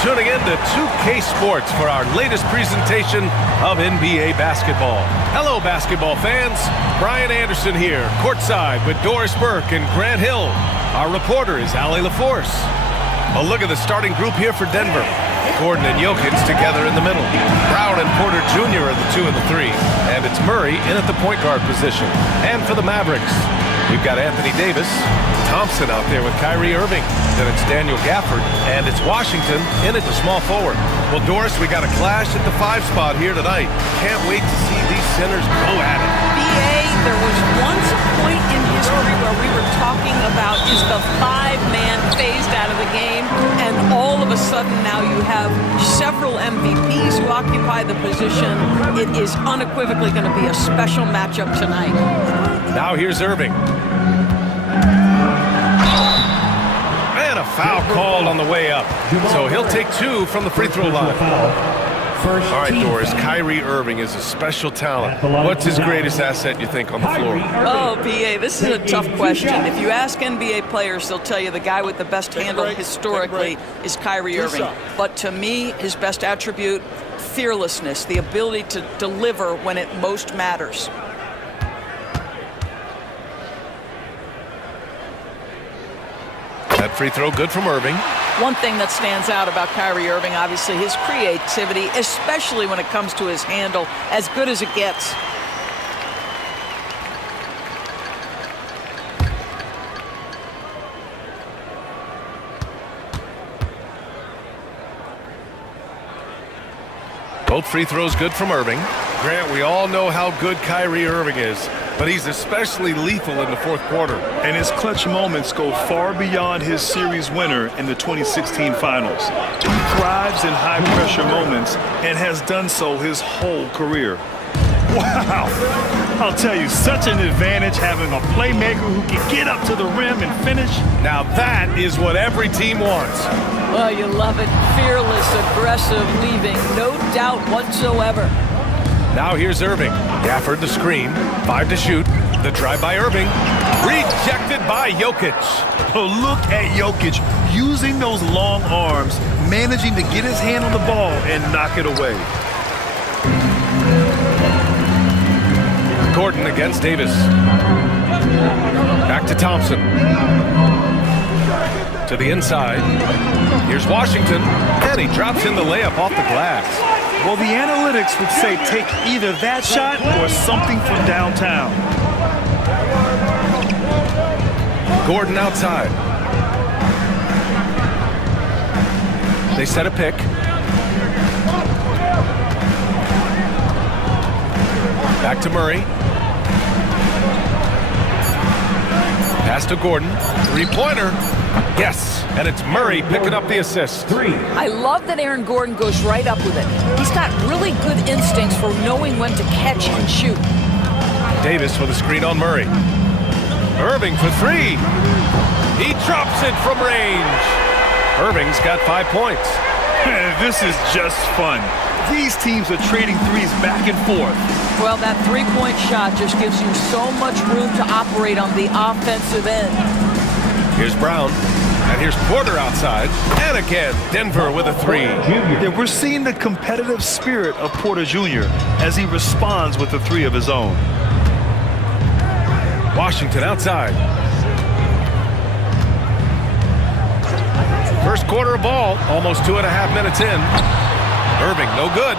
tuning in to 2K Sports for our latest presentation of NBA basketball. Hello, basketball fans. Brian Anderson here, courtside with Doris Burke and Grant Hill. Our reporter is Allie LaForce. A look at the starting group here for Denver. Gordon and Jokic together in the middle. Brown and Porter Jr. are the 2 and the 3. And it's Murray in at the point guard position. And for the Mavericks, we've got Anthony Davis, Thompson out there with Kyrie Irving. Then it's Daniel Gafford, and it's Washington in at the small forward. Well, Doris, we got a clash at the 5 spot here tonight. Can't wait to see these centers go at it. BA, there was once a point in history where we were talking about is the 5-man phased out of the game, and all of a sudden now you have several MVPs who occupy the position. It is unequivocally going to be a special matchup tonight. Now here's Irving. And a foul called on the way up. So he'll take 2 from the free throw line. All right, Doris, Kyrie Irving is a special talent. What's his greatest asset, you think, on the floor? Oh, BA, this is a tough question. If you ask NBA players, they'll tell you the guy with the best handle historically is Kyrie Irving. But to me, his best attribute, fearlessness, the ability to deliver when it most matters. That free throw good from Irving. One thing that stands out about Kyrie Irving, obviously, his creativity, especially when it comes to his handle, as good as it gets. Both free throws good from Irving. Grant, we all know how good Kyrie Irving is, but he's especially lethal in the fourth quarter. And his clutch moments go far beyond his series winner in the 2016 finals. He thrives in high-pressure moments and has done so his whole career. Wow! I'll tell you, such an advantage having a playmaker who can get up to the rim and finish. Now that is what every team wants. Well, you love it. Fearless, aggressive, leaving no doubt whatsoever. Now here's Irving. Gafford the screen. 5 to shoot. The drive by Irving. Rejected by Jokic. Oh, look at Jokic using those long arms, managing to get his hand on the ball and knock it away. Gordon against Davis. Back to Thompson. To the inside. Here's Washington. And he drops in the layup off the glass. Well, the analytics would say take either that shot or something from downtown. Gordon outside. They set a pick. Back to Murray. Pass to Gordon. 3-pointer. Yes, and it's Murray picking up the assist. 3. I love that Aaron Gordon goes right up with it. He's got really good instincts for knowing when to catch and shoot. Davis with a screen on Murray. Irving for 3. He drops it from range. Irving's got 5 points. This is just fun. These teams are trading threes back and forth. Well, that 3-point shot just gives you so much room to operate on the offensive end. Here's Brown, and here's Porter outside, and again, Denver with a 3. Yeah, we're seeing the competitive spirit of Porter Jr. as he responds with a 3 of his own. Washington outside. First quarter of ball, almost 2.5 minutes in. Irving, no good.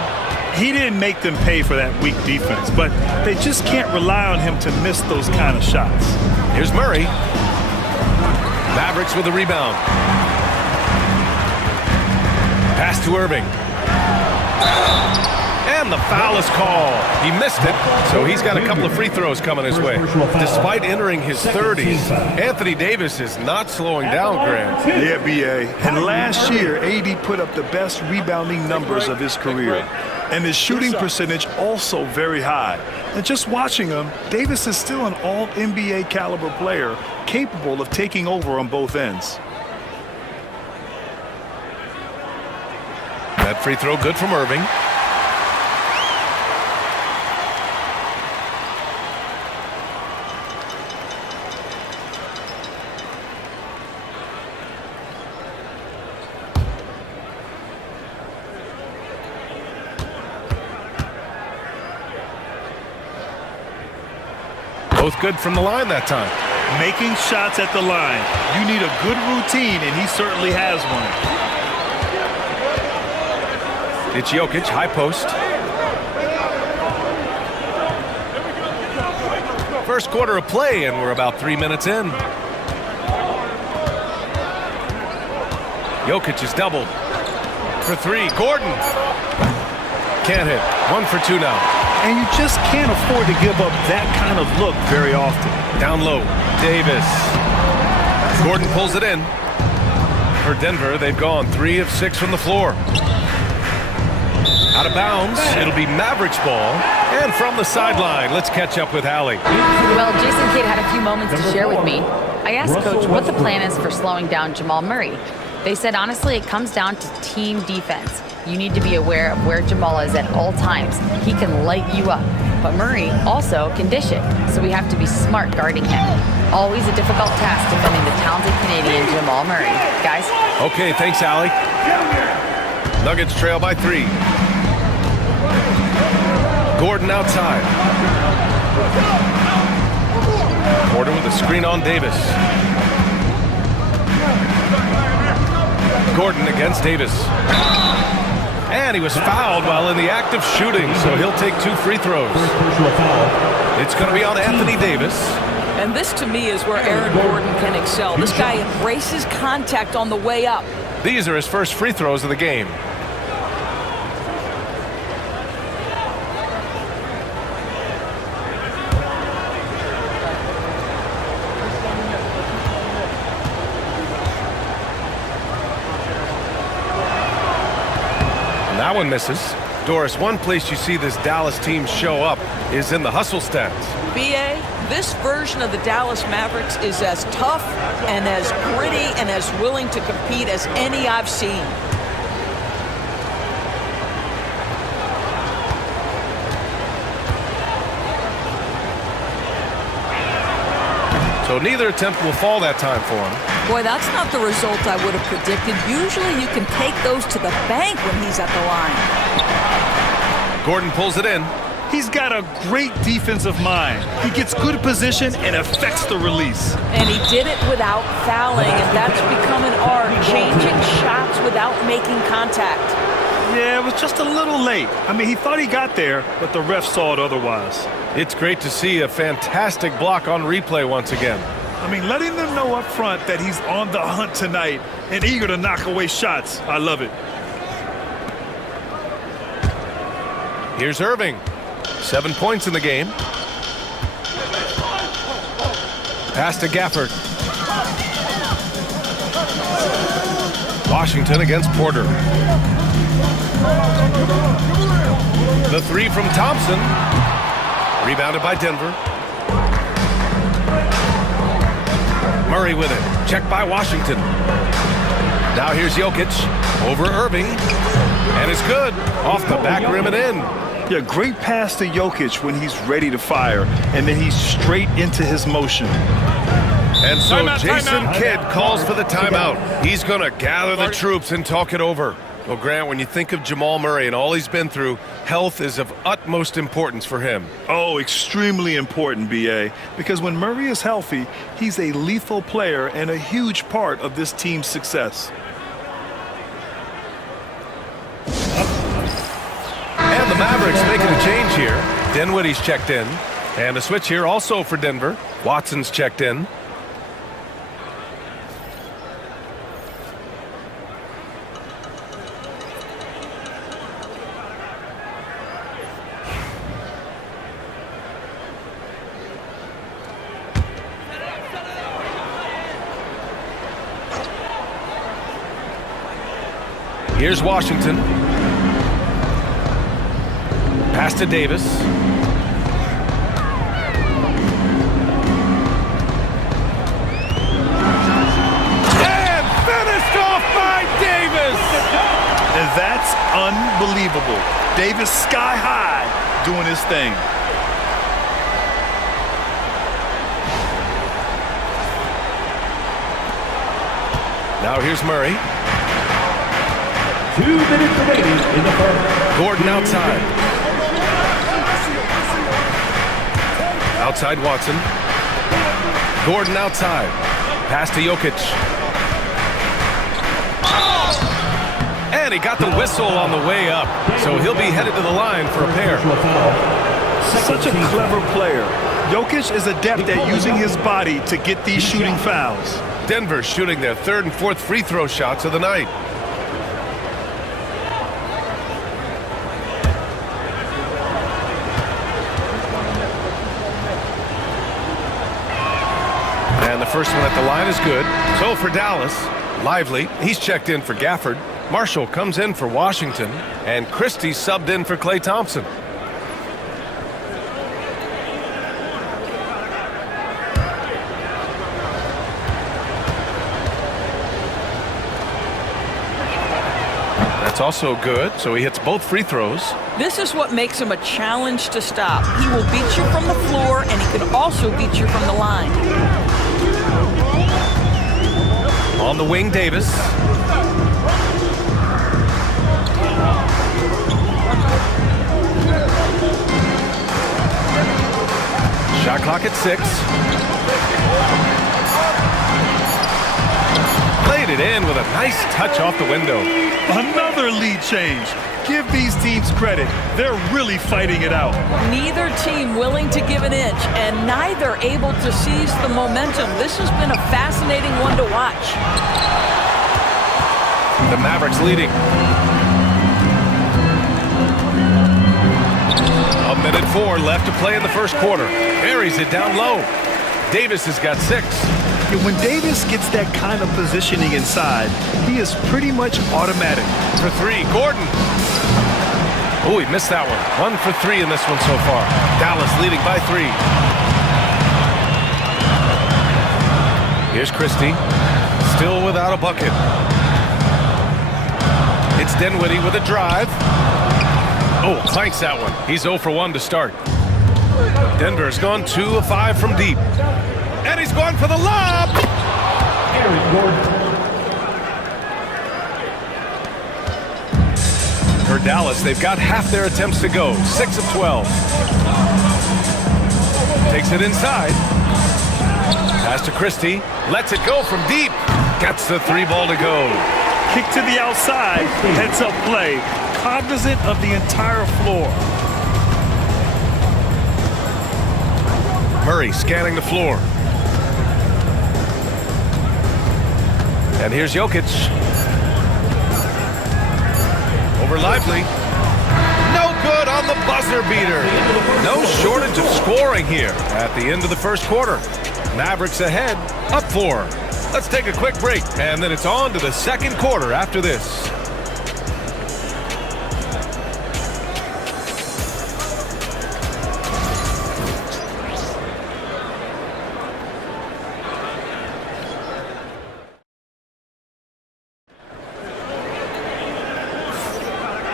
He didn't make them pay for that weak defense, but they just can't rely on him to miss those kind of shots. Here's Murray. Mavericks with a rebound. Pass to Irving. And the foul is called. He missed it, so he's got a couple of free throws coming his way. Despite entering his 30s, Anthony Davis is not slowing down, Grant. Yeah, B.A. And last year, A.D. put up the best rebounding numbers of his career. And his shooting percentage also very high. And just watching him, Davis is still an all-NBA caliber player capable of taking over on both ends. That free throw good from Irving. good from the line that time. Making shots at the line. You need a good routine, and he certainly has one. It's Jokic, high post. First quarter of play, and we're about 3 minutes in. Jokic is doubled. For three, Gordon. Can't hit. 1 for 2 now. And you just can't afford to give up that kind of look very often. Down low, Davis. Gordon pulls it in. For Denver, they've gone 3 of 6 from the floor. Out of bounds, it'll be Mavericks ball. And from the sideline, let's catch up with Allie. Well, Jason Kidd had a few moments to share with me. I asked Coach what the plan is for slowing down Jamal Murray. They said, honestly, it comes down to team defense. You need to be aware of where Jamal is at all times. He can light you up, but Murray also can dish it, so we have to be smart guarding him. Always a difficult task defending the talented Canadian Jamal Murray. Guys? Okay, thanks, Allie. Nuggets trail by 3. Gordon outside. Porter with a screen on Davis. Gordon against Davis. And he was fouled while in the act of shooting, so he'll take 2 free throws. It's going to be on Anthony Davis. And this, to me, is where Aaron Gordon can excel. This guy embraces contact on the way up. These are his first free throws of the game. That one misses. Doris, one place you see this Dallas team show up is in the hustle stats. B.A., this version of the Dallas Mavericks is as tough and as gritty and as willing to compete as any I've seen. So neither attempt will fall that time for him. Boy, that's not the result I would have predicted. Usually you can take those to the bank when he's at the line. Gordon pulls it in. He's got a great defensive mind. He gets good position and affects the release. And he did it without fouling, and that's become an art, changing shots without making contact. Yeah, it was just a little late. I mean, he thought he got there, but the ref saw it otherwise. It's great to see a fantastic block on replay once again. I mean, letting them know up front that he's on the hunt tonight and eager to knock away shots. I love it. Here's Irving. 7 points in the game. Pass to Gafford. Washington against Porter. The 3 from Thompson. Rebounded by Denver. Murray with it. Checked by Washington. Now here's Jokic. Over Irving. And it's good. Off the back rim and in. Yeah, great pass to Jokic when he's ready to fire. And then he's straight into his motion. And so Jason Kidd calls for the timeout. He's going to gather the troops and talk it over. Well, Grant, when you think of Jamal Murray and all he's been through, health is of utmost importance for him. Oh, extremely important, B.A. Because when Murray is healthy, he's a lethal player and a huge part of this team's success. And the Mavericks making a change here. Dinwiddie's checked in. And a switch here also for Denver. Watson's checked in. Here's Washington. Pass to Davis. And finished off by Davis! And that's unbelievable. Davis sky high doing his thing. Now here's Murray. 2 minutes remaining in the first. Gordon outside. Outside Watson. Gordon outside. Pass to Jokic. And he got the whistle on the way up, so he'll be headed to the line for a pair. Such a clever player. Jokic is adept at using his body to get these shooting fouls. Denver shooting their third and fourth free throw shots of the night. And the first one at the line is good. So for Dallas, Lively, he's checked in for Gafford. Marshall comes in for Washington, and Christie subbed in for Klay Thompson. That's also good, so he hits both free throws. This is what makes him a challenge to stop. He will beat you from the floor, and he can also beat you from the line. On the wing, Davis. Shot clock at 6. Played it in with a nice touch off the window. Another lead change. Give these teams credit. They're really fighting it out. Neither team willing to give an inch, and neither able to seize the momentum. This has been a fascinating one to watch. The Mavericks leading. A minute 4 left to play in the first quarter. Buries it down low. Davis has got 6. When Davis gets that kind of positioning inside, he is pretty much automatic. For 3, Gordon. Oh, he missed that one. 1 for 3 in this one so far. Dallas leading by 3. Here's Christie. Still without a bucket. It's Dinwiddie with a drive. Oh, clanks that one. He's 0 for 1 to start. Denver's gone 2 of 5 from deep. And he's going for the lob. For Dallas, they've got half their attempts to go. 6 of 12. Takes it inside. Pass to Christie. Lets it go from deep. Gets the 3 ball to go. Kick to the outside. Heads up play. Cognizant of the entire floor. Murray scanning the floor. And here's Jokic. Over Lively. No good on the buzzer beater. No shortage of scoring here at the end of the first quarter. Mavericks ahead, up 4. Let's take a quick break, and then it's on to the second quarter after this.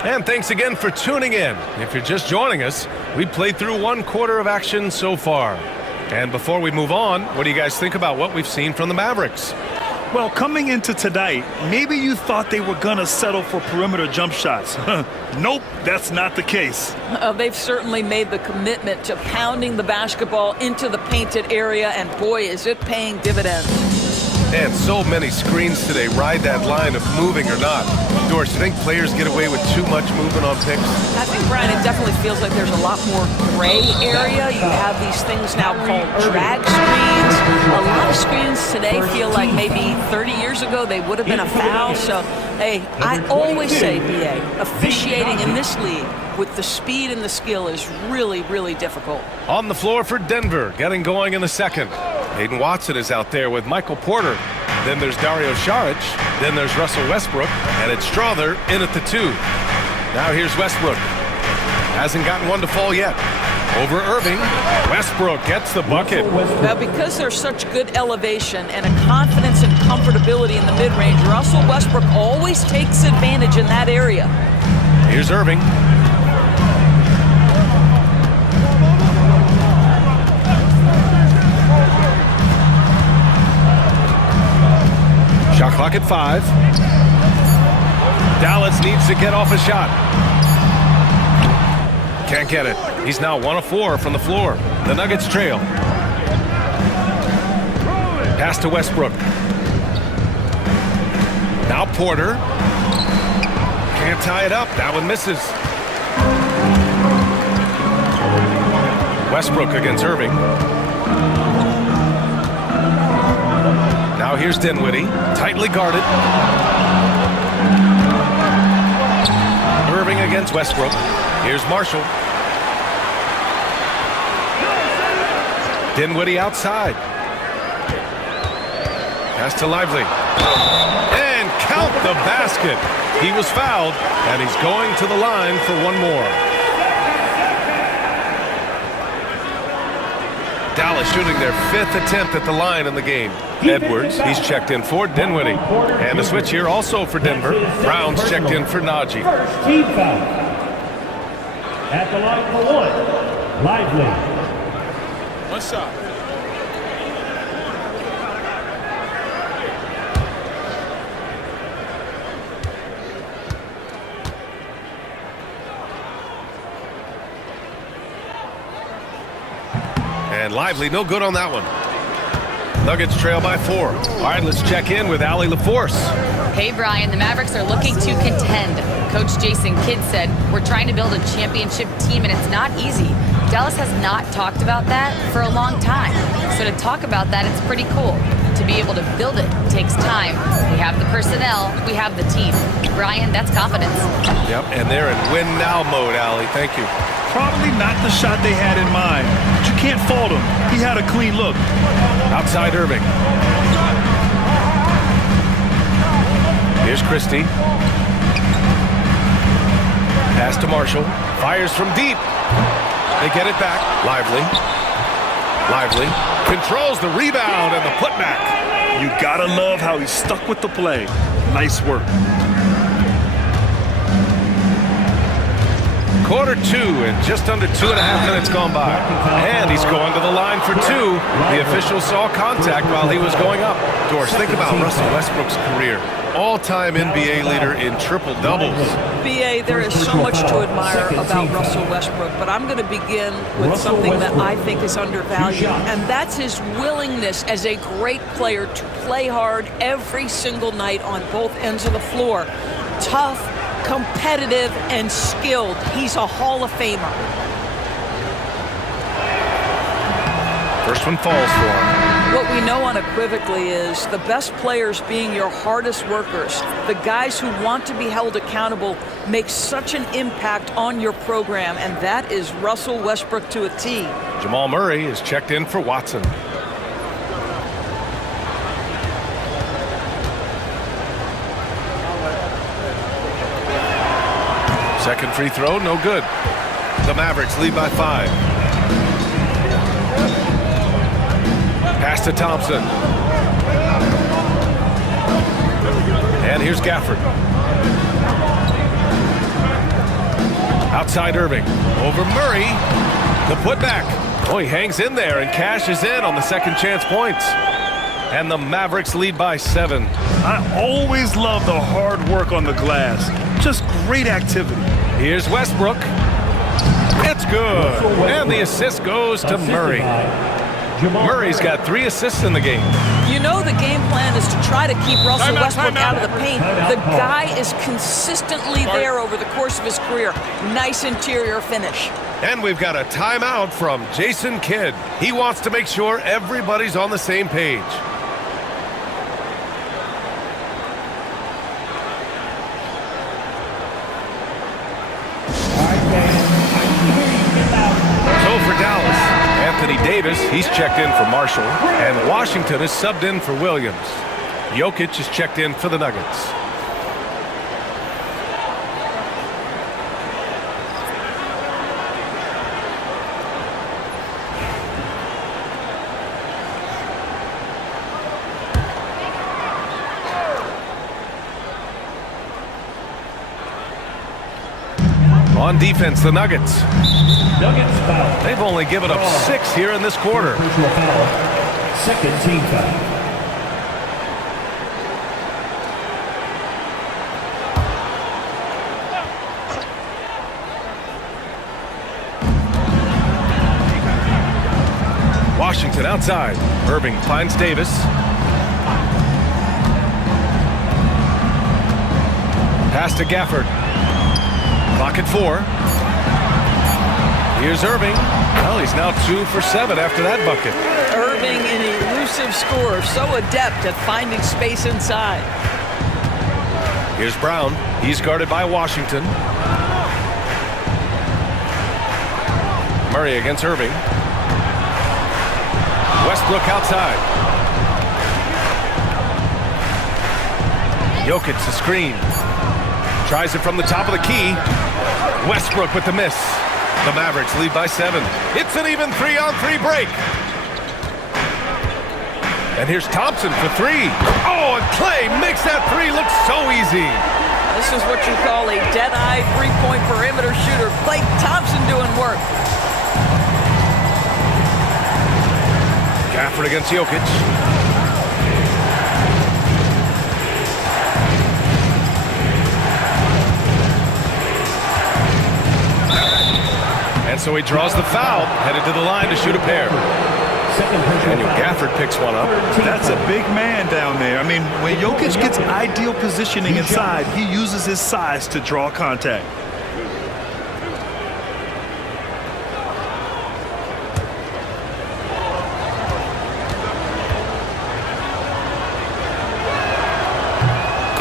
And thanks again for tuning in. If you're just joining us, we played through 1 quarter of action so far. And before we move on, what do you guys think about what we've seen from the Mavericks? Well, coming into tonight, maybe you thought they were going to settle for perimeter jump shots. Nope, that's not the case. They've certainly made the commitment to pounding the basketball into the painted area, and boy, is it paying dividends. And so many screens today ride that line of moving or not. Doris, you think players get away with too much movement on picks? I think, Brian, it definitely feels like there's a lot more gray area. You have these things now called drag screens. A lot of screens today feel like maybe 30 years ago they would have been a foul. So, hey, I always say, BA, officiating in this league with the speed and the skill is really, really difficult. On the floor for Denver, getting going in the second. Hayden Watson is out there with Michael Porter. Then there's Dario Saric. Then there's Russell Westbrook. And it's Strother in at the 2. Now here's Westbrook. Hasn't gotten one to fall yet. Over Irving. Westbrook gets the bucket. Now, because there's such good elevation and a confidence and comfortability in the mid-range, Russell Westbrook always takes advantage in that area. Here's Irving. Shot clock at 5. Dallas needs to get off a shot. Can't get it. He's now 1 of 4 from the floor. The Nuggets trail. Pass to Westbrook. Now Porter. Can't tie it up. That one misses. Westbrook against Irving. Now here's Dinwiddie. Tightly guarded. Irving against Westbrook. Here's Marshall. Dinwiddie outside. Pass to Lively. And count the basket. He was fouled, and he's going to the line for one more. Dallas shooting their 5th attempt at the line in the game. Edwards, he's checked in for Dinwiddie. And a switch here also for Denver. Brown's checked in for Najee. First team foul. At the line for one, Lively. One shot. And Lively, no good on that one. Nuggets trail by 4. All right, let's check in with Allie LaForce. Hey, Brian, the Mavericks are looking to contend. Coach Jason Kidd said, we're trying to build a championship team, and it's not easy. Dallas has not talked about that for a long time. So to talk about that, it's pretty cool. To be able to build it takes time. We have the personnel, we have the team. Brian, that's confidence. Yep, and they're in win-now mode, Allie. Thank you. Probably not the shot they had in mind, but you can't fault him. He had a clean look. Outside Irving. Here's Christie. Pass to Marshall. Fires from deep. They get it back. Lively. Lively. Controls the rebound and the putback. You gotta love how he stuck with the play. Nice work. Quarter 2 and just under 2.5 minutes gone by. And he's going to the line for 2. The official saw contact while he was going up. Doris, think about Russell Westbrook's career. All-time NBA leader in triple-doubles. BA, there is so much to admire about Russell Westbrook, but I'm going to begin with something that I think is undervalued, and that's his willingness as a great player to play hard every single night on both ends of the floor. Tough, competitive, and skilled. He's a Hall of Famer. First one falls for him. What we know unequivocally is the best players being your hardest workers, the guys who want to be held accountable, make such an impact on your program, and that is Russell Westbrook to a T. Jamal Murray is checked in for Watson. Second free throw, no good. The Mavericks lead by 5. Pass to Thompson. And here's Gafford. Outside Irving. Over Murray. The putback. Oh, he hangs in there and cashes in on the second chance points. And the Mavericks lead by 7. I always love the hard work on the glass. Just great activity. Here's Westbrook. It's good. And the assist goes to Murray. Murray's got 3 assists in the game. You know the game plan is to try to keep Russell Westbrook out of the paint. The guy is consistently there over the course of his career. Nice interior finish. And we've got a timeout from Jason Kidd. He wants to make sure everybody's on the same page. Anthony Davis, he's checked in for Marshall, and Washington is subbed in for Williams. Jokic is checked in for the Nuggets. On defense, the Nuggets. Nuggets foul. They've only given up 6 here in this quarter. Personal foul. Second team foul. Washington outside. Irving finds Davis. Pass to Gafford. Clock at 4. Here's Irving. Well, he's now 2 for 7 after that bucket. Irving, an elusive scorer, so adept at finding space inside. Here's Brown. He's guarded by Washington. Murray against Irving. Westbrook outside. Jokic the screen. Tries it from the top of the key. Westbrook with the miss. The Mavericks lead by 7. It's an even 3-on-3 break. And here's Thompson for 3. Oh, and Clay makes that 3 look so easy. This is what you call a dead-eye three-point perimeter shooter. Clay Thompson doing work. Gafford against Jokic. And so he draws the foul, headed to the line to shoot a pair. Daniel Gafford picks one up. That's a big man down there. I mean, when Jokic gets ideal positioning inside, he uses his size to draw contact.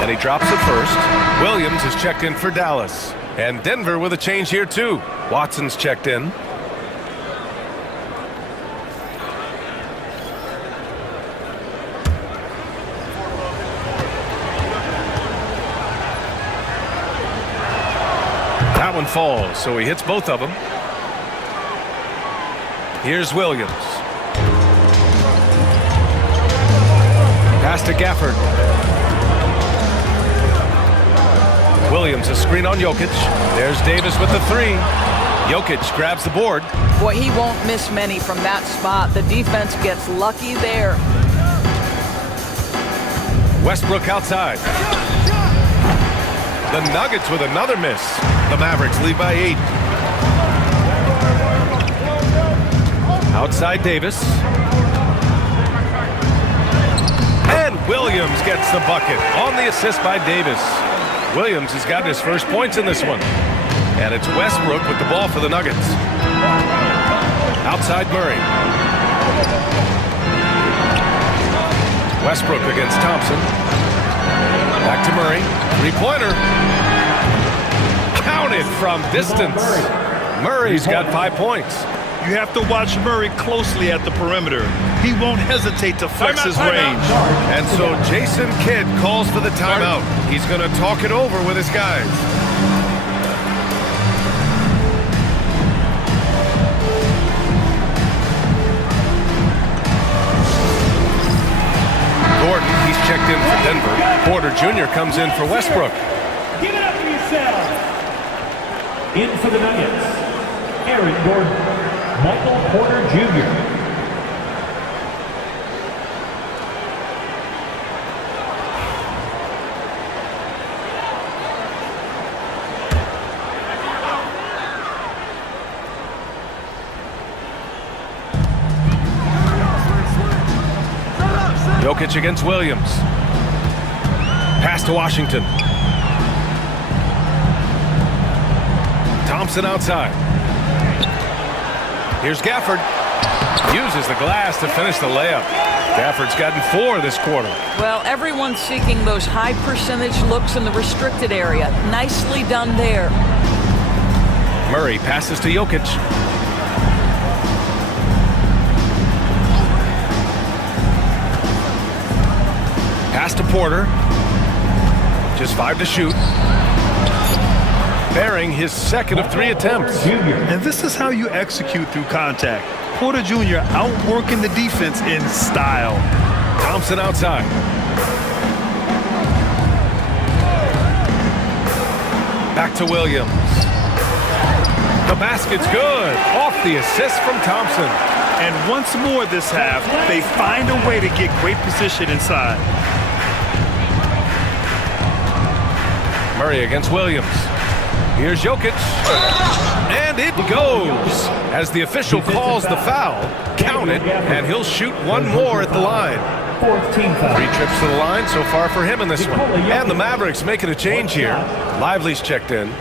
And he drops it first. Williams is checked in for Dallas. And Denver with a change here too. Watson's checked in. That one falls, so he hits both of them. Here's Williams. Pass to Gafford. Williams, a screen on Jokic. There's Davis with the 3. Jokic grabs the board. Boy, he won't miss many from that spot. The defense gets lucky there. Westbrook outside. The Nuggets with another miss. The Mavericks lead by 8. Outside Davis. And Williams gets the bucket on the assist by Davis. Williams has gotten his first points in this one. And it's Westbrook with the ball for the Nuggets. Outside Murray. Westbrook against Thompson. Back to Murray. Three-pointer. Counted from distance. Murray's got 5 points. You have to watch Murray closely at the perimeter. He won't hesitate to flex his range. And so Jason Kidd calls for the timeout. He's going to talk it over with his guys. Gordon, he's checked in for Denver. Porter Jr. comes in for Westbrook. Give it up for yourself. In for the Nuggets, Aaron Gordon. Michael Porter Jr. Jokic against Williams. Pass to Washington. Thompson outside. Here's Gafford. Uses the glass to finish the layup. Gafford's gotten 4 this quarter. Well, everyone's seeking those high percentage looks in the restricted area. Nicely done there. Murray passes to Jokic. Pass to Porter. Just 5 to shoot. Bearing his second of 3 attempts. And this is how you execute through contact. Porter Jr. outworking the defense in style. Thompson outside. Back to Williams. The basket's good. Off the assist from Thompson. And once more this half, they find a way to get great position inside. Murray against Williams. Here's Jokic. And it goes. As the official calls the foul, count it, and he'll shoot one more at the line. fourth team foul. 3 trips to the line so far for him in this one. Nikola Jokic. And the Mavericks making a change here. Lively's checked in.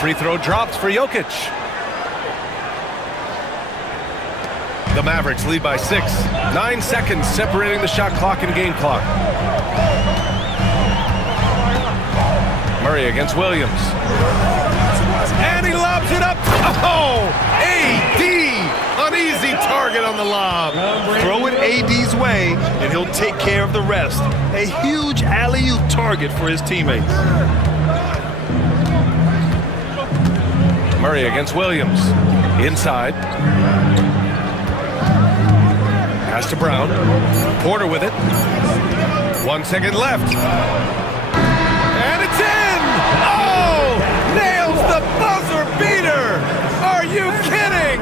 Free throw drops for Jokic. The Mavericks lead by 6. 9 seconds separating the shot clock and game clock. Murray against Williams. And he lobs it up. Oh, AD. An easy target on the lob. Throw it AD's way, and he'll take care of the rest. A huge alley-oop target for his teammates. Murray against Williams. Inside. Pass to Brown. Porter with it. 1 second left. And it's in! Oh! Nails the buzzer beater! Are you kidding?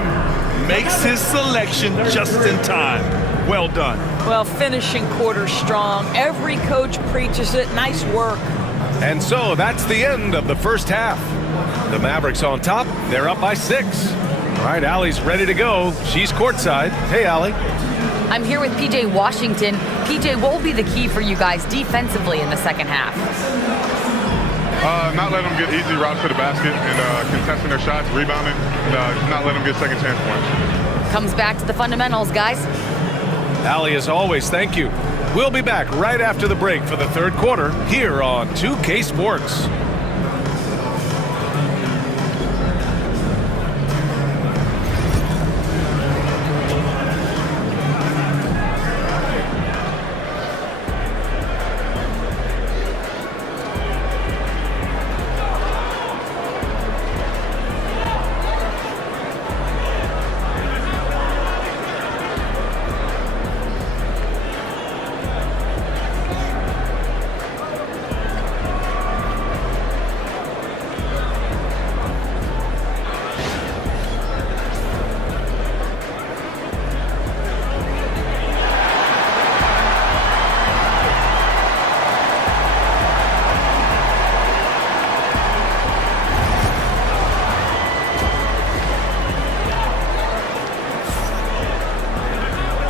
Makes his selection just in time. Well done. Well, finishing quarter strong. Every coach preaches it. Nice work. And so that's the end of the first half. The Mavericks on top. They're up by 6. All right, Allie's ready to go. She's courtside. Hey, Allie. I'm here with PJ Washington. PJ, what will be the key for you guys defensively in the second half? Not letting them get easy routes to the basket and contesting their shots, rebounding, not letting them get second chance points. Comes back to the fundamentals, guys. Allie, as always, thank you. We'll be back right after the break for the third quarter here on 2K Sports.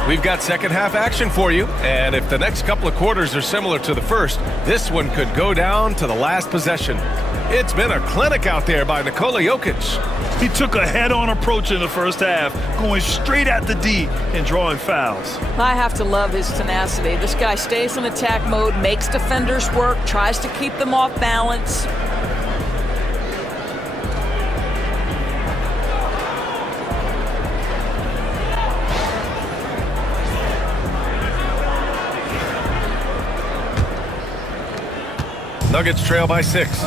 We've got second half action for you, and if the next couple of quarters are similar to the first, this one could go down to the last possession. It's been a clinic out there by Nikola Jokic. He took a head-on approach in the first half, going straight at the D and drawing fouls. I have to love his tenacity. This guy stays in attack mode, makes defenders work, tries to keep them off balance. Nuggets trail by 6.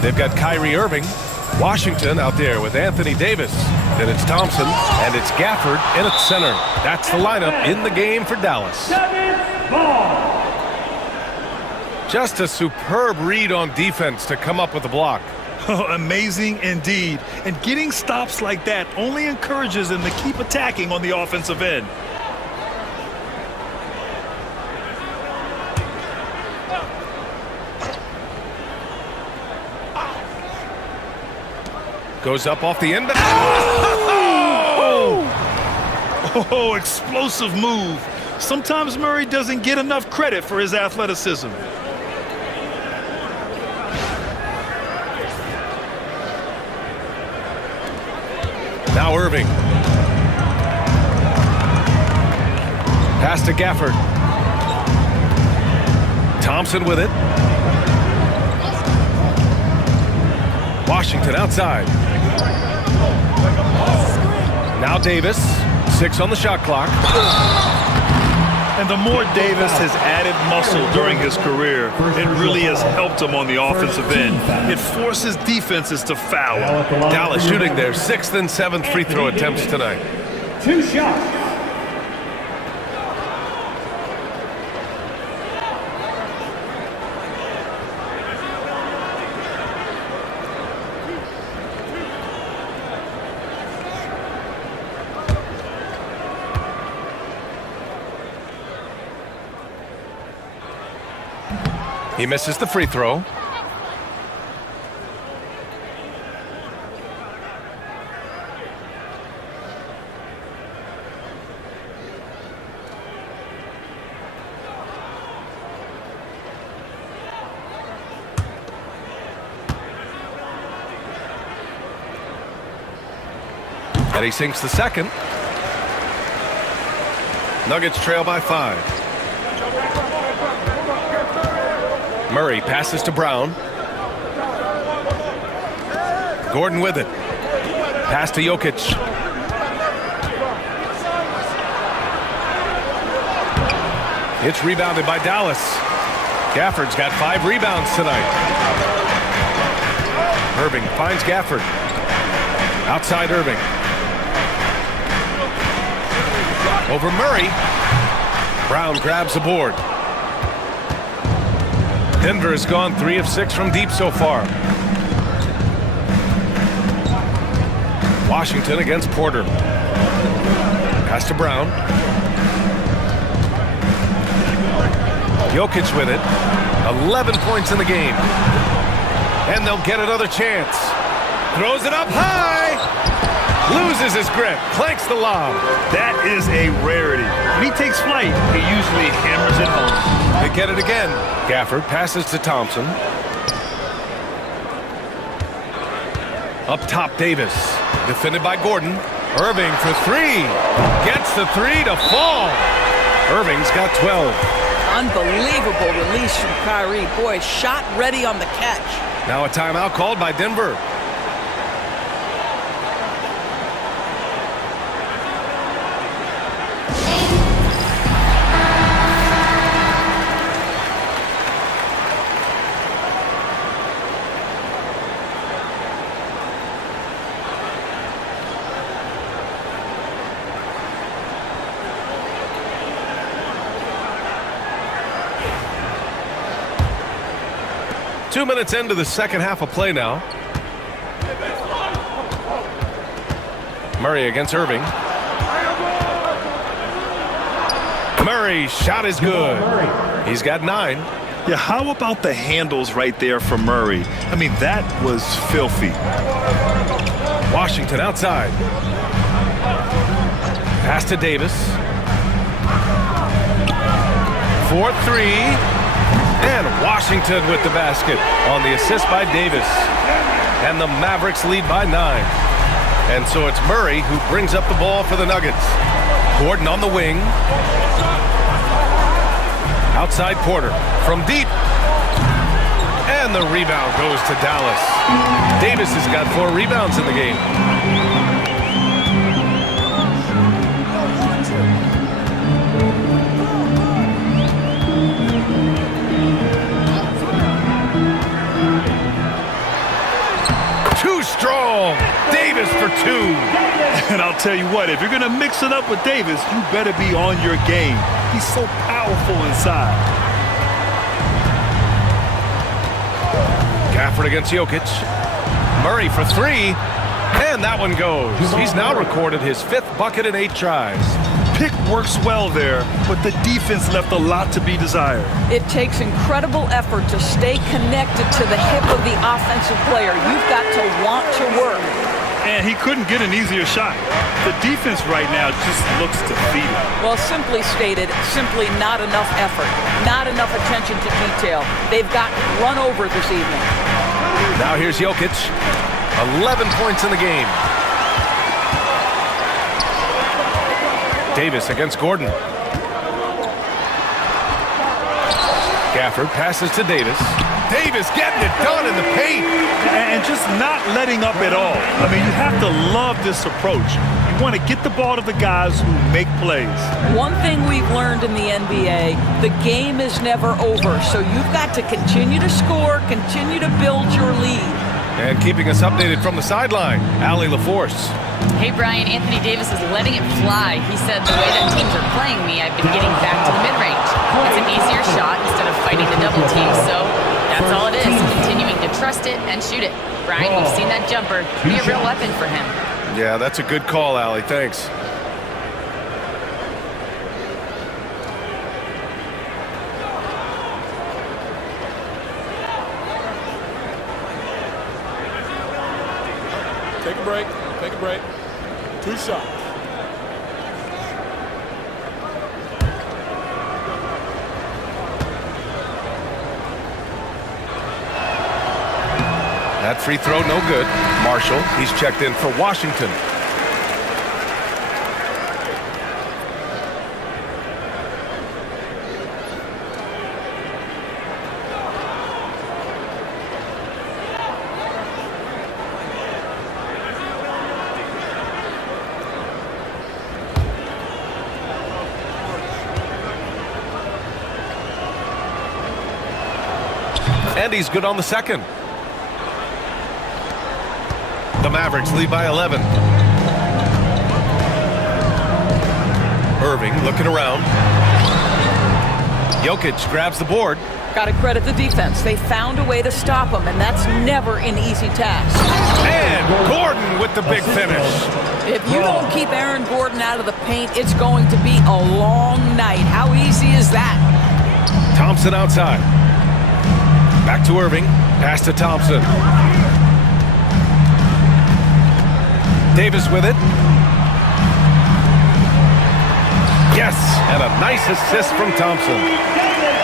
They've got Kyrie Irving, Washington out there with Anthony Davis. Then it's Thompson, and it's Gafford in at center. That's the lineup in the game for Dallas. Just a superb read on defense to come up with the block. Amazing indeed. And getting stops like that only encourages them to keep attacking on the offensive end. Goes up off the end. Oh, explosive move. Sometimes Murray doesn't get enough credit for his athleticism. Now Irving. Pass to Gafford. Thompson with it. Washington outside. Now Davis. 6 on the shot clock. And the more Davis has added muscle during his career, it really has helped him on the offensive end. It forces defenses to foul. Dallas shooting their 6th and 7th free throw attempts tonight. 2 shots. He misses the free throw. And he sinks the second. Nuggets trail by 5. Murray passes to Brown. Gordon with it. Pass to Jokic. It's rebounded by Dallas. Gafford's got 5 rebounds tonight. Irving finds Gafford. Outside Irving. Over Murray. Brown grabs the board. Denver has gone 3 of 6 from deep so far. Washington against Porter. Pass to Brown. Jokic with it. 11 points in the game. And they'll get another chance. Throws it up high. Loses his grip. Clanks the lob. That is a rarity. When he takes flight, he usually hammers it home. They get it again. Gafford passes to Thompson. Up top, Davis. Defended by Gordon. Irving for 3. Gets the 3 to fall. Irving's got 12. Unbelievable release from Kyrie. Boy, shot ready on the catch. Now a timeout called by Denver. Two minutes into the second half of play now. Murray against Irving. Murray's shot is good. He's got 9. Yeah, how about the handles right there for Murray? I mean, that was filthy. Washington outside. Pass to Davis. 4-3. And Washington with the basket on the assist by Davis. And the Mavericks lead by 9. And so it's Murray who brings up the ball for the Nuggets. Gordon on the wing. Outside Porter from deep. And the rebound goes to Dallas. Davis has got 4 rebounds in the game. Too strong. Davis for 2. And I'll tell you what, if you're going to mix it up with Davis, you better be on your game. He's so powerful inside. Gafford against Jokic. Murray for 3. And that one goes. He's now recorded his 5th bucket in 8 tries. Pick works well there, but the defense left a lot to be desired. It takes incredible effort to stay connected to the hip of the offensive player. You've got to want to work. And he couldn't get an easier shot. The defense right now just looks defeated. Well, simply stated, simply not enough effort, not enough attention to detail. They've gotten run over this evening. Now here's Jokic. 11 points in the game. Davis against Gordon. Gafford passes to Davis. Davis getting it done in the paint. And just not letting up at all. I mean, you have to love this approach. You want to get the ball to the guys who make plays. One thing we've learned in the NBA, the game is never over. So you've got to continue to score, continue to build your lead. And keeping us updated from the sideline, Allie LaForce. Hey, Brian, Anthony Davis is letting it fly. He said, the way that teams are playing me, I've been getting back to the mid-range. It's an easier shot instead of fighting the double team, so that's all it is, continuing to trust it and shoot it. Brian, we've seen that jumper be a real weapon for him. Yeah, that's a good call, Allie. Thanks. Take a break. Take a break. 2 shots. That free throw, no good. Marshall, he's checked in for Washington. And he's good on the second. The Mavericks lead by 11. Irving looking around. Jokic grabs the board. Got to credit the defense. They found a way to stop him, and that's never an easy task. And Gordon with the big finish. If you don't keep Aaron Gordon out of the paint, it's going to be a long night. How easy is that? Thompson outside. Back to Irving. Pass to Thompson. Davis with it. Yes, and a nice assist from Thompson.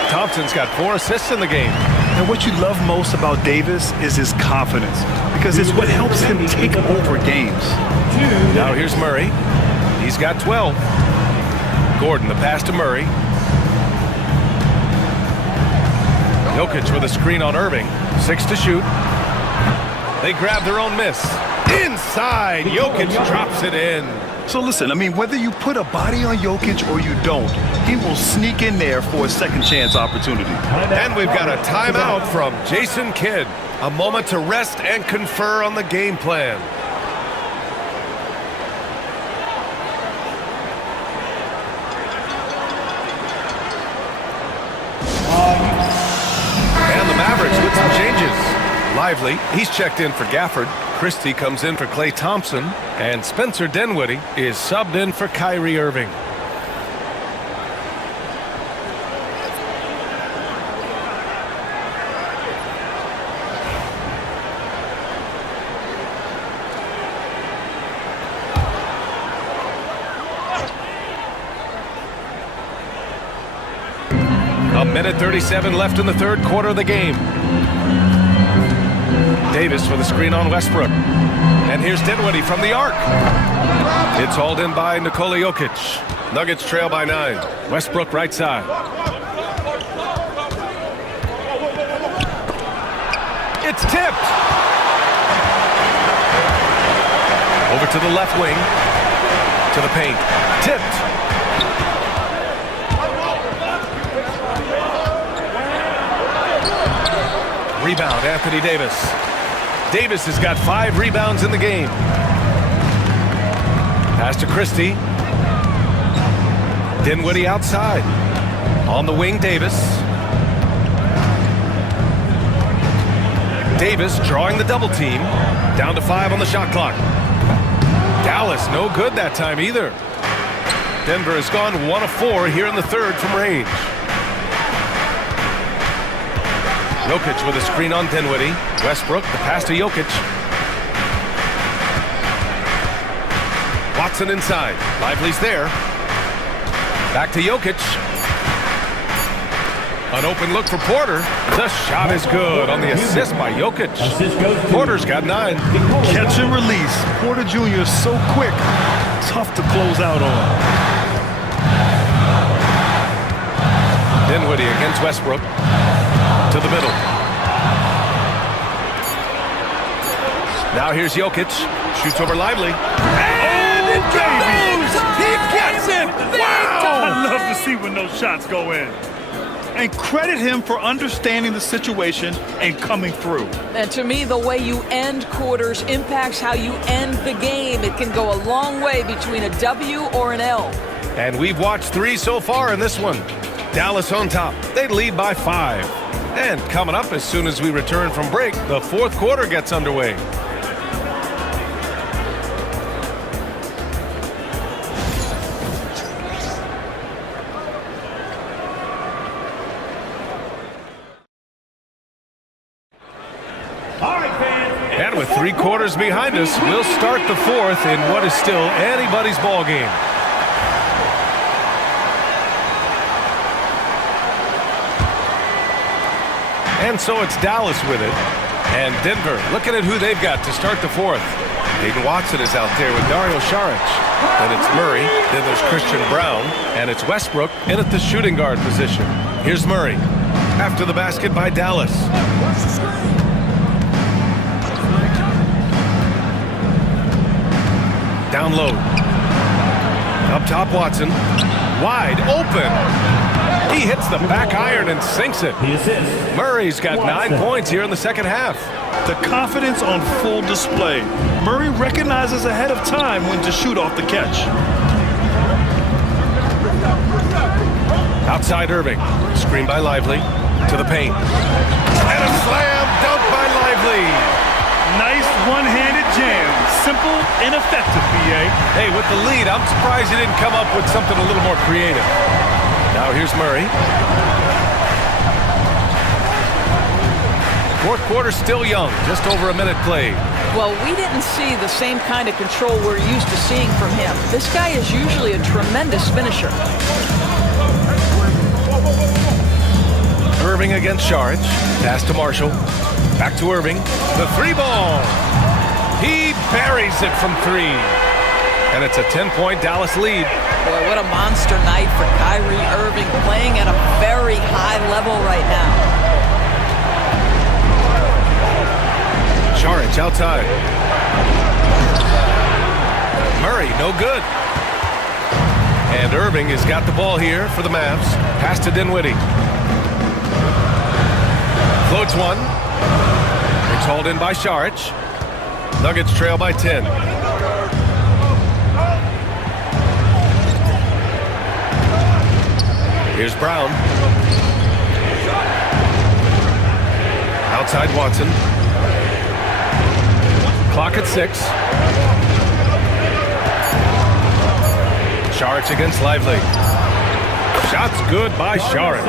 Thompson's got 4 assists in the game. And what you love most about Davis is his confidence, because it's what helps him take over games. Now here's Murray. He's got 12. Gordon, the pass to Murray. Jokic with a screen on Irving. 6 to shoot. They grab their own miss. Inside, Jokic drops it in. So listen, I mean, whether you put a body on Jokic or you don't, he will sneak in there for a second chance opportunity. And we've got a timeout from Jason Kidd. A moment to rest and confer on the game plan. And the Mavericks with some changes. Lively, he's checked in for Gafford. Christie comes in for Klay Thompson. And Spencer Dinwiddie is subbed in for Kyrie Irving. A minute 37 left in the third quarter of the game. Davis with a screen on Westbrook. And here's Dinwiddie from the arc. It's hauled in by Nikola Jokic. Nuggets trail by 9. Westbrook right side. It's tipped. Over to the left wing. To the paint. Tipped. Rebound, Anthony Davis. Davis has got 5 rebounds in the game. Pass to Christie. Dinwiddie outside. On the wing, Davis. Davis drawing the double team. Down to 5 on the shot clock. Dallas no good that time either. Denver has gone 1 of 4 here in the third from range. Jokic with a screen on Dinwiddie. Westbrook, the pass to Jokic. Watson inside. Lively's there. Back to Jokic. An open look for Porter. The shot is good on the assist by Jokic. Porter's got 9. Catch and release. Porter Jr. is so quick. Tough to close out on. Dinwiddie against Westbrook. To the middle. Now here's Jokic. Shoots over Lively. And it goes! He gets it! Wow! I love to see when those shots go in. And credit him for understanding the situation and coming through. And to me, the way you end quarters impacts how you end the game. It can go a long way between a W or an L. And we've watched 3 so far in this one. Dallas on top. They lead by 5. And coming up as soon as we return from break, the fourth quarter gets underway. with 3 quarters behind us, we'll start the 4th in what is still anybody's ball game. And so it's Dallas with it. And Denver looking at who they've got to start the 4th. Aiden Watson is out there with Dario Saric. Then it's Murray. Then there's Christian Brown. And it's Westbrook in at the shooting guard position. Here's Murray. After the basket by Dallas. Down low. Up top, Watson. Wide open. He hits the back iron and sinks it. Murray's got 9 points here in the second half. The confidence on full display. Murray recognizes ahead of time when to shoot off the catch. Outside Irving. Screen by Lively. To the paint. And a slam dunk by Lively. Nice one-handed jam. Simple and effective, B.A. Hey, with the lead, I'm surprised he didn't come up with something a little more creative. Now here's Murray. 4th quarter still young, just over a minute played. Well, we didn't see the same kind of control we're used to seeing from him. This guy is usually a tremendous finisher. Irving against Saric. Pass to Marshall. Back to Irving. The 3-ball. He buries it from 3. And it's a 10-point Dallas lead. Boy, what a monster night for Kyrie Irving, playing at a very high level right now. Saric outside. Murray, no good. And Irving has got the ball here for the Mavs. Pass to Dinwiddie. Floats one. It's hauled in by Saric. Nuggets trail by 10. Here's Brown. Outside Watson. Clock at 6. Saric against Lively. Shots good by Saric.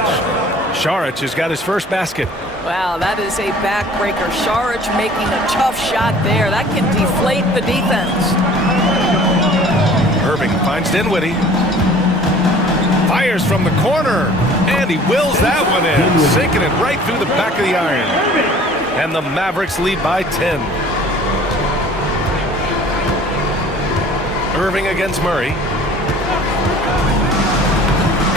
Saric has got his first basket. Wow, that is a backbreaker. Saric making a tough shot there. That can deflate the defense. Irving finds Dinwiddie. Fires from the corner. And he wills that one in. Sinking it right through the back of the iron. And the Mavericks lead by 10. Irving against Murray.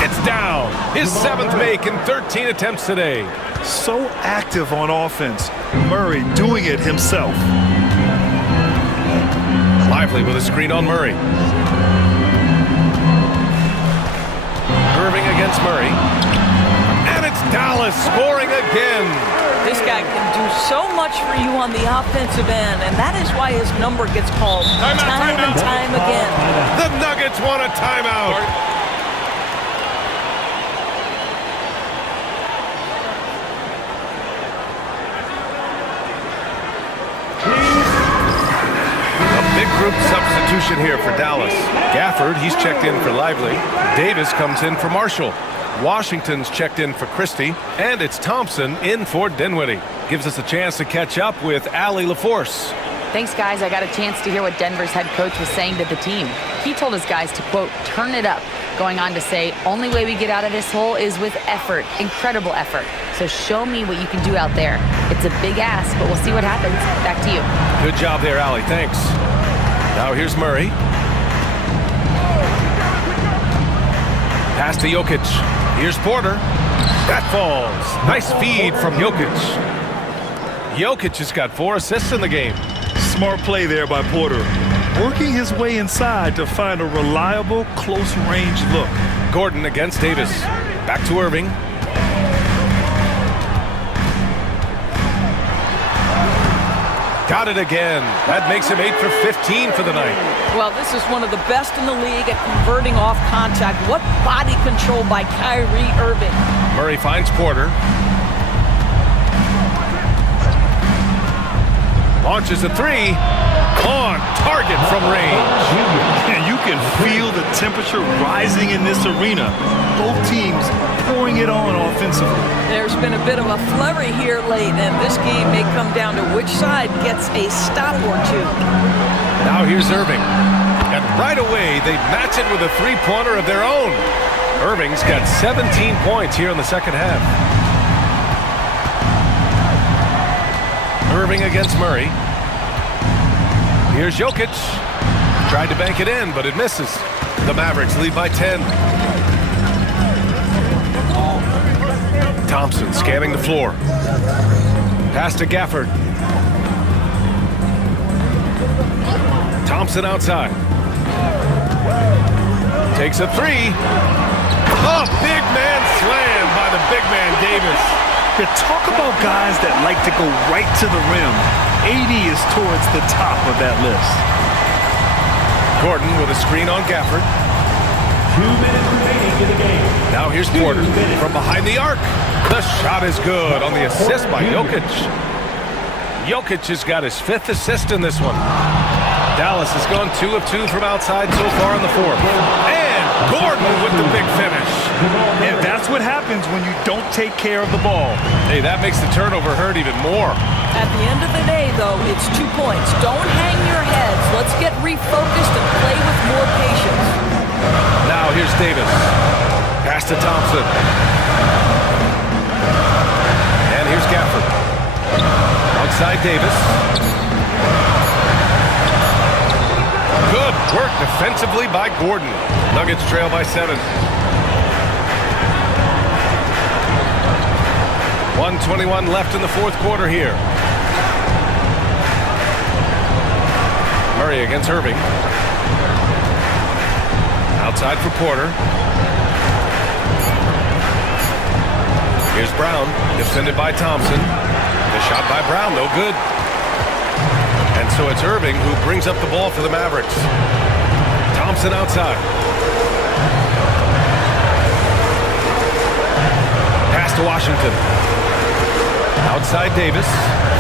It's down. His 7th make in 13 attempts today. So active on offense. Murray doing it himself. Lively with a screen on Murray. Irving against Murray. And it's Dallas scoring again. This guy can do so much for you on the offensive end, and that is why his number gets called time and time again. The Nuggets want a timeout. Group substitution here for Dallas. Gafford, he's checked in for Lively. Davis comes in for Marshall. Washington's checked in for Christie. And it's Thompson in for Dinwiddie. Gives us a chance to catch up with Allie LaForce. Thanks, guys. I got a chance to hear what Denver's head coach was saying to the team. He told his guys to, quote, turn it up, going on to say, only way we get out of this hole is with effort, incredible effort. So show me what you can do out there. It's a big ask, but we'll see what happens. Back to you. Good job there, Allie. Thanks. Now here's Murray. Pass to Jokic. Here's Porter. That falls. Nice feed from Jokic. Jokic has got 4 assists in the game. Smart play there by Porter. Working his way inside to find a reliable, close-range look. Gordon against Davis. Back to Irving. Got it again. That makes him 8 for 15 for the night. Well, this is one of the best in the league at converting off contact. What body control by Kyrie Irving. Murray finds Porter. Launches a 3. On target from range. And you can feel the temperature rising in this arena. Both teams pouring it on offensively. There's been a bit of a flurry here late, and this game may come down to which side gets a stop or two. Now here's Irving. And right away, they match it with a three-pointer of their own. Irving's got 17 points here in the second half. Irving against Murray. Here's Jokic. Tried to bank it in, but it misses. The Mavericks lead by 10. Thompson scanning the floor. Pass to Gafford. Thompson outside. Takes a three. Oh, big man slam by the big man Davis. You talk about guys that like to go right to the rim. 80 is towards the top of that list. Gordon with a screen on Gafford. 2 minutes remaining in the game. Now here's Porter from behind the arc. The shot is good on the assist by Jokic. Jokic has got his 5th assist in this one. Dallas has gone 2 of 2 from outside so far in the 4th. And Gordon with the big finish. And that's what happens when you don't take care of the ball. Hey, that makes the turnover hurt even more. At the end of the day, though, it's 2 points. Don't hang your heads. Let's get refocused and play with more patience. Now here's Davis. Pass to Thompson. And here's Gafford. Outside Davis. Good work defensively by Gordon. Nuggets trail by 7. 1:21 left in the 4th quarter here. Murray against Irving. Outside for Porter. Here's Brown, defended by Thompson. The shot by Brown, no good. And so it's Irving who brings up the ball for the Mavericks. Thompson outside. Pass to Washington. Outside Davis.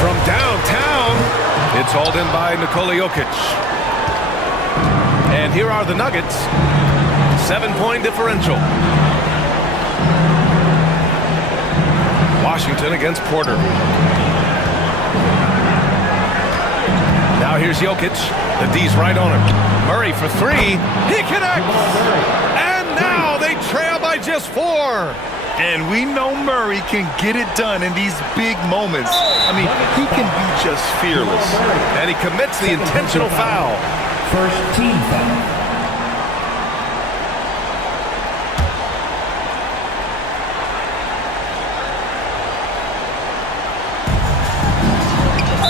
From downtown, it's hauled in by Nikola Jokic. And here are the Nuggets. 7-point differential. Washington against Porter. Now here's Jokic. The D's right on him. Murray for 3. He connects! And now they trail by just 4. And we know Murray can get it done in these big moments. I mean, he can be just fearless. And he commits the intentional foul. First team foul.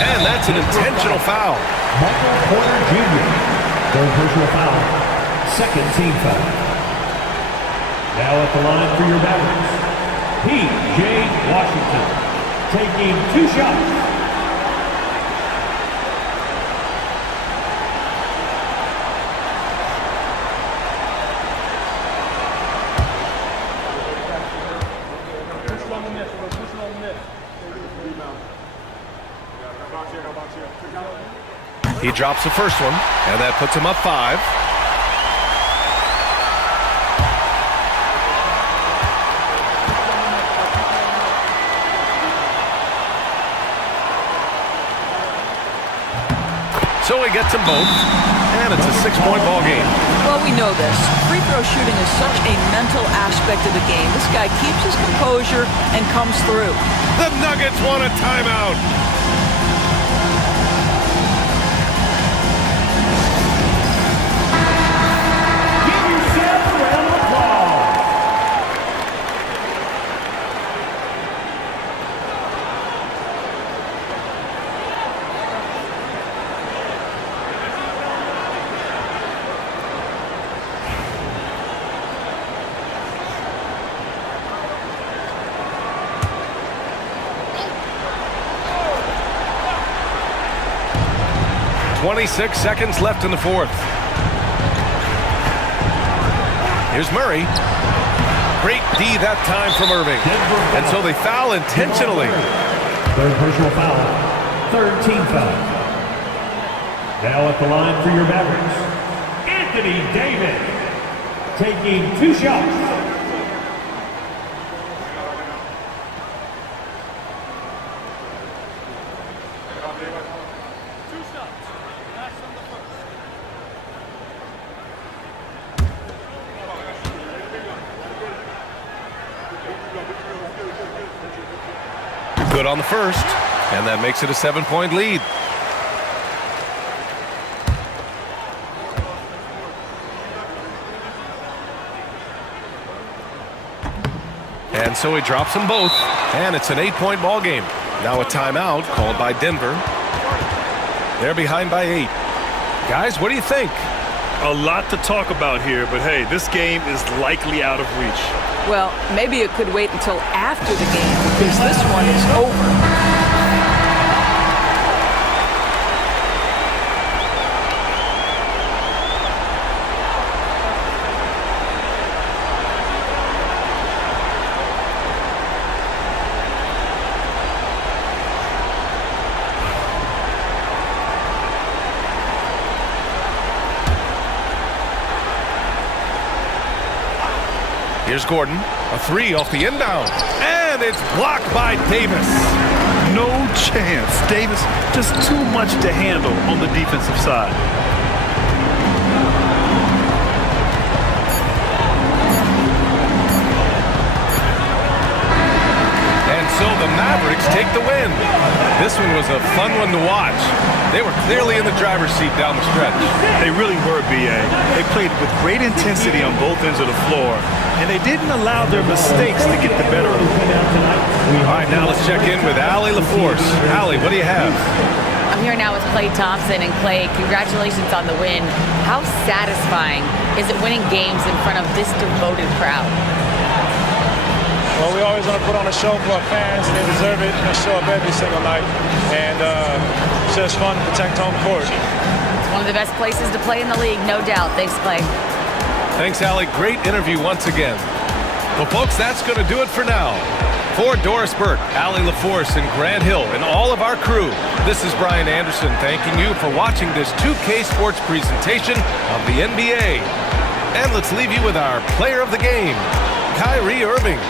And that's an intentional foul. Michael Porter Jr. Third personal foul. Second team foul. Now at the line for your Mavericks, P.J. Washington, taking 2 shots. He drops the first one, and that puts him up 5. So he gets them both, and it's a 6-point ball game. Well, we know this. Free throw shooting is such a mental aspect of the game. This guy keeps his composure and comes through. The Nuggets want a timeout. Give yourself a round of applause. .26 seconds left in the 4th. Here's Murray. Great D that time from Irving. And so they foul intentionally. Third personal foul. Third team foul. Now at the line for your Mavericks, Anthony Davis taking 2 shots. Good on the first, and that makes it a 7-point lead. And so he drops them both, and it's an 8-point ball game. Now a timeout called by Denver. They're behind by 8. Guys, what do you think? A lot to talk about here, but hey, this game is likely out of reach. Well, maybe it could wait until after the game because this one is over. Here's Gordon, a 3 off the inbound, and it's blocked by Davis. No chance. Davis, just too much to handle on the defensive side. And so the Mavericks take the win. This one was a fun one to watch. They were clearly in the driver's seat down the stretch. They really were, B.A. They played with great intensity on both ends of the floor, and they didn't allow their mistakes to get the better of them. All right, now let's check in with Allie LaForce. Allie, what do you have? I'm here now with Klay Thompson. And Klay, congratulations on the win. How satisfying is it winning games in front of this devoted crowd? Well, we always want to put on a show for our fans. They deserve it. They show up every single night. And it's just fun to protect home court. It's one of the best places to play in the league, no doubt. Thanks, Klay. Thanks, Allie. Great interview once again. Well, folks, that's going to do it for now. For Doris Burke, Allie LaForce, and Grant Hill, and all of our crew, this is Brian Anderson thanking you for watching this 2K Sports presentation of the NBA. And let's leave you with our player of the game, Kyrie Irving.